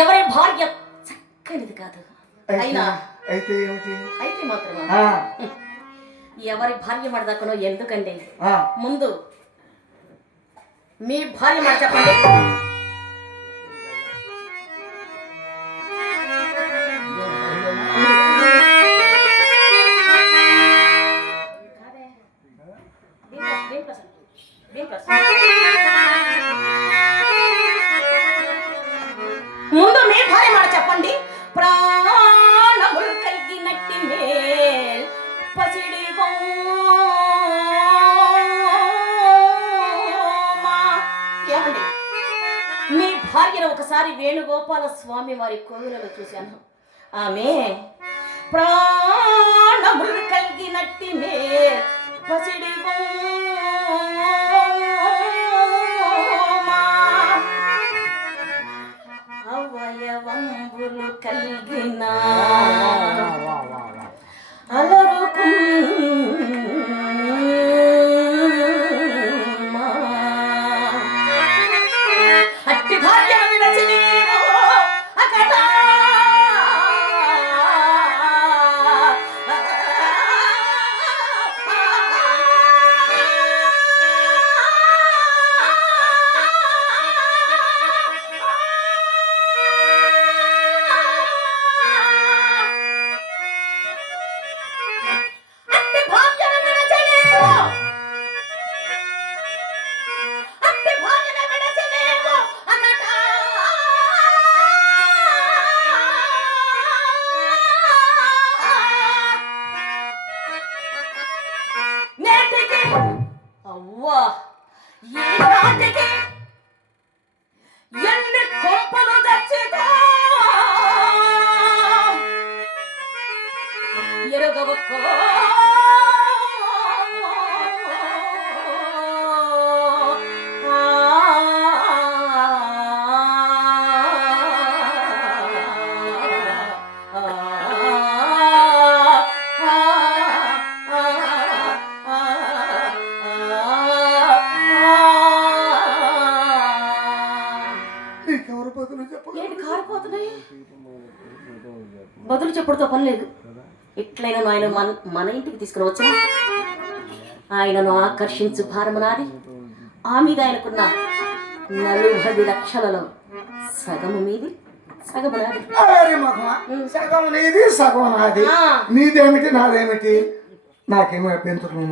ఎవరి భార్య చక్కనిది కాదు అయినా అయితే ఏమిటి? అయితే మాత్రమే ఎవరి భార్య మాట దక్కనో ఎందుకండి? ముందు మీ భార్య మాట చెప్పండి. ముందు మీ భార్య మాట చెప్పండి. ప్రాణములు కలిగినట్టి మేల్ పసిడి ఏమండి, మీ భార్యను ఒకసారి వేణుగోపాల స్వామి వారి కోవిలలో చూశాను. ఆమె ప్రాణములు కలిగినట్టి మేల్ పసిడి అవయవంబులు కలిగిన అలరుకు అట్టి భార్య విడచి అక్కడ అవ్వా ఈనాటికి ఎన్ని కొంపలు తెచ్చితో ఎరుగవక్కో బదులు చెప్పుడుతో పని లేదు. ఎట్లయినా ఆయన మన ఇంటికి తీసుకుని వచ్చా ఆయనను ఆకర్షించు భారమనాది. ఆ మీద ఆయనకున్న 40 లక్షలలో సగము మీది సగము నాది. సగం నీది సగం నాది. నీదేమిటి నాదేమిటి? నాకేమో పెంచుకుని